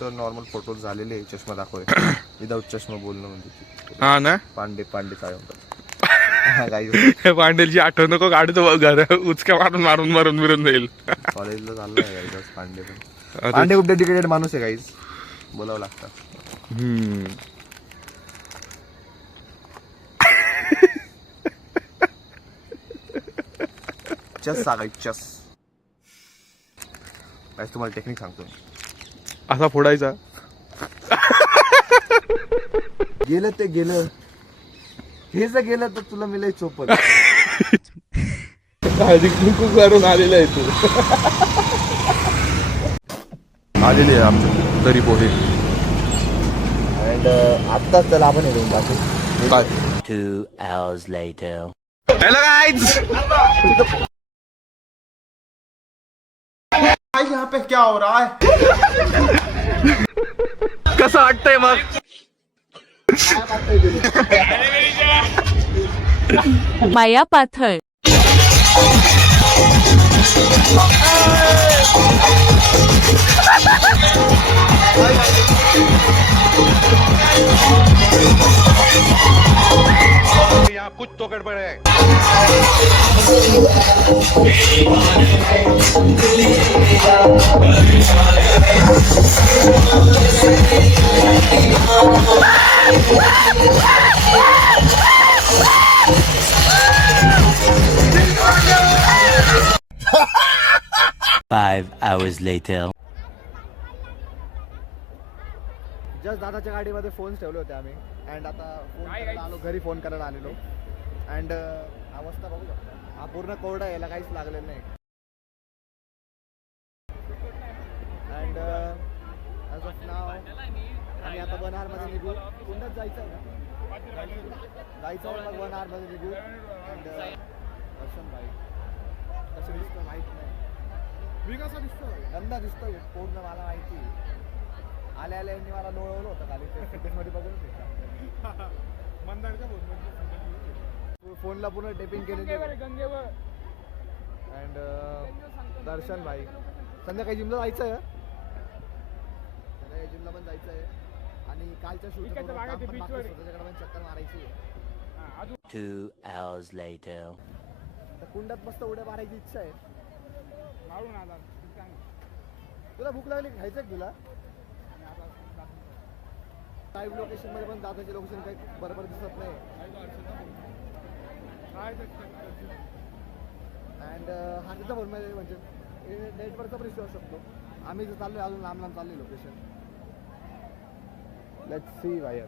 नुसतं normal photo झालेले चष्मा दाखवले विदाऊट चष्मा बोलणं म्हणजे हा ना पांडे काय म्हणतात काही पांडेलची आठवण नको काढू तो घर उचका मारून मिरून जाईल. कॉलेजला चाललाय गाईज पांडे पण पांडे खूप डेडिकेटेड माणूस आहे गाईज बोलावं लागतं. चस सांगायचं चस गाईज तुम्हाला टेक्निक सांगतो असा फोडायचा. गेलं ते गेलं हे जर गेलं तर तुला मिळाय चोपत करून आलेला आहे तू. आलेले आहे आमच्या तरी पोहे. अँड आत्ताच त्याला आपण येऊन टाकू. 2 hours later. Hello guys. यहाँ पे क्या हो रहा है. कसं वाटतंय मग. माया पाथळ. यहाँ कुछ तो गड़बड़ है. Five hours later. जस्ट दादाच्या गाडीमध्ये फोन ठेवले होते आम्ही अँड आता फोन करायला आलो घरी फोन करायला आलेलो अँड अवस्था बघू शकता हा पूर्ण कोरडा याला काहीच लागलेलं नाही अँड ॲज ऑफ नाव आम्ही आता 1 hourमध्ये निघू. कुंडात जायचं आहे ना जायचं आहे मग 1 hourमध्ये निघू अँड दर्शन भाई कसं दिसतं माहीत नाही. मी कसा दिसतो गंदा दिसतोय पूर्ण मला माहिती. आल्या यांनी मला लोळवलं होतं खाली मध्ये बघून फोनला पूर्ण टेपिंग केलेली अँड दर्शन भाई संध्याकाळी जिमला जायचं आहे. संध्याकाळी जिमला पण जायचं आहे आणि कालच्या शूट त्याच्याकडे पण चक्कर मारायची आहे. 2 hours later. तर कुंडात मस्त उड्या मारायची इच्छा आहे. तुला भूक लागली खायचं तुला. लाईव्ह लोकेशन मध्ये पण दादाचे लोकेशन काही बरोबर दिसत नाही अँड हा तिथं फोन मध्ये म्हणजे नेटवरचा पण इश्यू असू शकतो. आम्ही जर चाललोय अजून लांब चाललोय लोकेशन. लेट्स सी भाई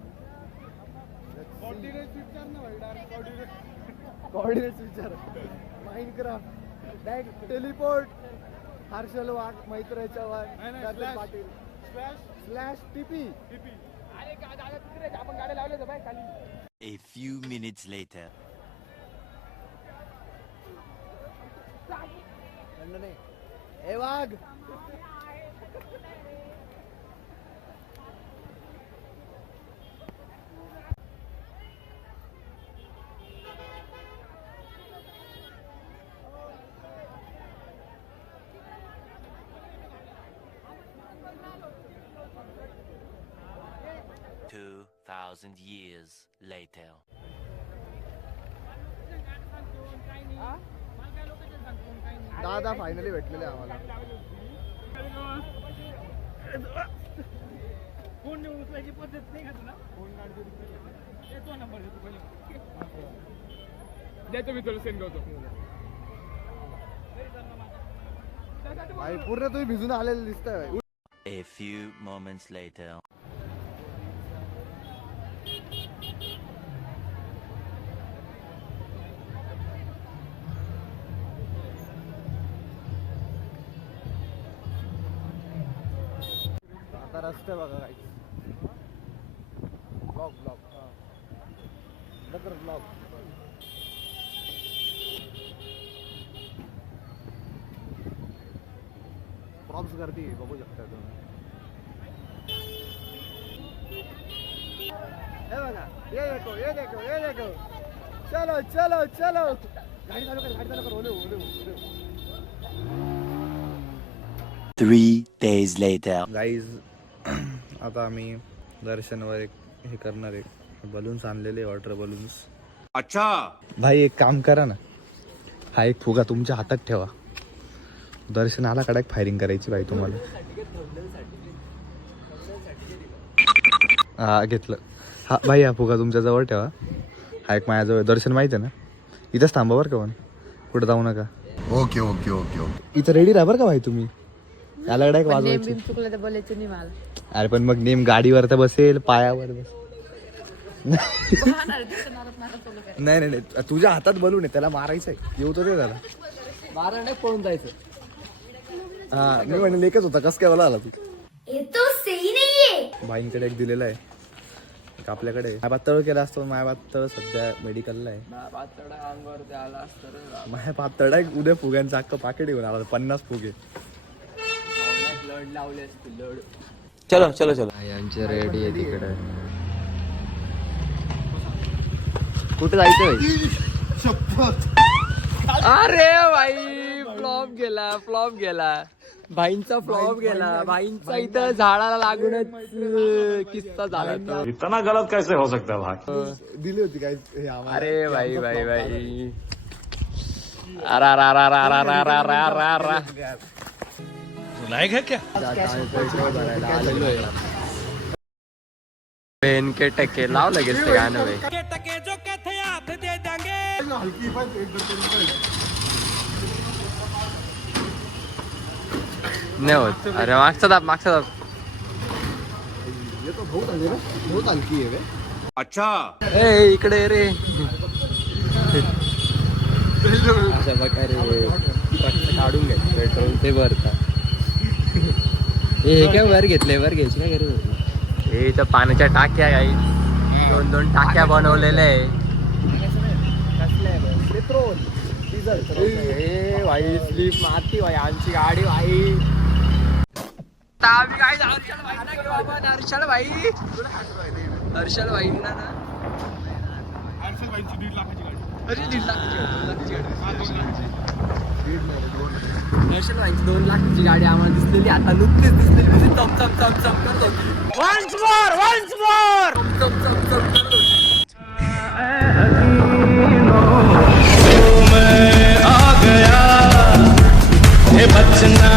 कोऑर्डिनेट्स विचार माइनक्राफ्ट डायरेक्ट टेलिपोर्ट हर्षल वाघ मैत्र चव्हाण पाटील स्लॅश टीपी. आपण गाड्या लावले बाय खाली. A few minutes later. A Wagh 2,000 years later. दादा फायनली भेटलेले आम्हाला. फोन उचलायची पद्धत नाही का तुला. देतो नंबर देतो मी तुला सेंड करतो. भाई पूर्ण तुम्ही भिजून आलेले दिसतंय. A few moments later. आता रस्ते बघा काही ब्लॉक ब्लॉक प्रॉप्स गर्दी बघू शकता तुम्ही. हे बघा ये देखो चलो गाडी चालू कर ओले 3 days later. गाईज आता आम्ही दर्शनवर एक हे करणार आहे, बलून्स आणलेले, वॉटर बलून्स. अच्छा भाई एक काम करा ना, हा एक फुगा तुमच्या हातात ठेवा. दर्शन आला कडक फायरिंग करायची भाई तुम्हाला. हा घेतलं. हा भाई हा फुगा तुमच्या जवळ ठेवा. हा एक माझ्याजवळ. दर्शन माहिती आहे ना, इथंच थांबा बरं का, पण कुठं जाऊ नका. ओके ओके ओके ओके इथं रेडी राहा बरं का भाई तुम्ही. याला कडक नेम वाजवायची. बिम चुकलं तर बोलायचं नाही मला. अरे पण मग नेम गाडीवर तर बसेल, पायावर बस. नाही नाही नाही, तुझ्या हातात बलून आहे, त्याला मारायचं आहे. येऊ तर दे त्याला. मारा नाही पळून जायचं. हा मी म्हणेल एकच होता, कस काय मला आला तू. ये तो सही नहीं है. भाईंकडे एक दिलेला आहे, एक आपल्याकडे आहे. माया केला असतो. माया पातळ सध्या मेडिकलला आहे. अंगावर आला असतं माया पातळ आहे. उद्या फुग्यांचं अख्खं पाकिट घेऊन आला, 50 फुगे. लढ लावले असते लढ. चलो चलो चलो. यांचे रेडी आहे तिकडे. कुठे जायचं? अरे भाई फ्लॉप गेला भाईंचा फ्लॉप गेला. भाईंचा इथं झाडाला लागूनच किस्सा झाला. इतना गलत कैसे हो सकता है भाई. दिली होती काय हे आम्हाला. अरे भाई भाई भाई अरा रा रा रा रा रा रा रा रा रा. लायक है क्या. आलेलो आहे. पेन के टके लाव लगेच ते गाणं भाई. नाही होत. अरे मागचा दाब. ये तो बहुत आले रे, बहुत हलकी आहे रे. अच्छा ए इकडे रे. अशा प्रकारे काढून घ्या पेट्रोल ते भरता. हे काय वर घ्यायची काय गरज होती. हे इथं पाण्याच्या टाक्या काही 2 टाक्या बनवलेल्या आहे. Petrol diesel. ए भाई स्लीप मारती भाई आमची गाडी भाई. काय हर्षल भाई ना हर्षल भाईंची 1.5 लाखाची गाडी. अरे 1.5 लाखाची हर्षल भाईंची 2 लाखाची गाडी आम्हाला दिसलेली. आता नुकतीच दिसलेली म्हणजे चम करत होती. वन्स मोर चम करत होती. आ गया हे बचना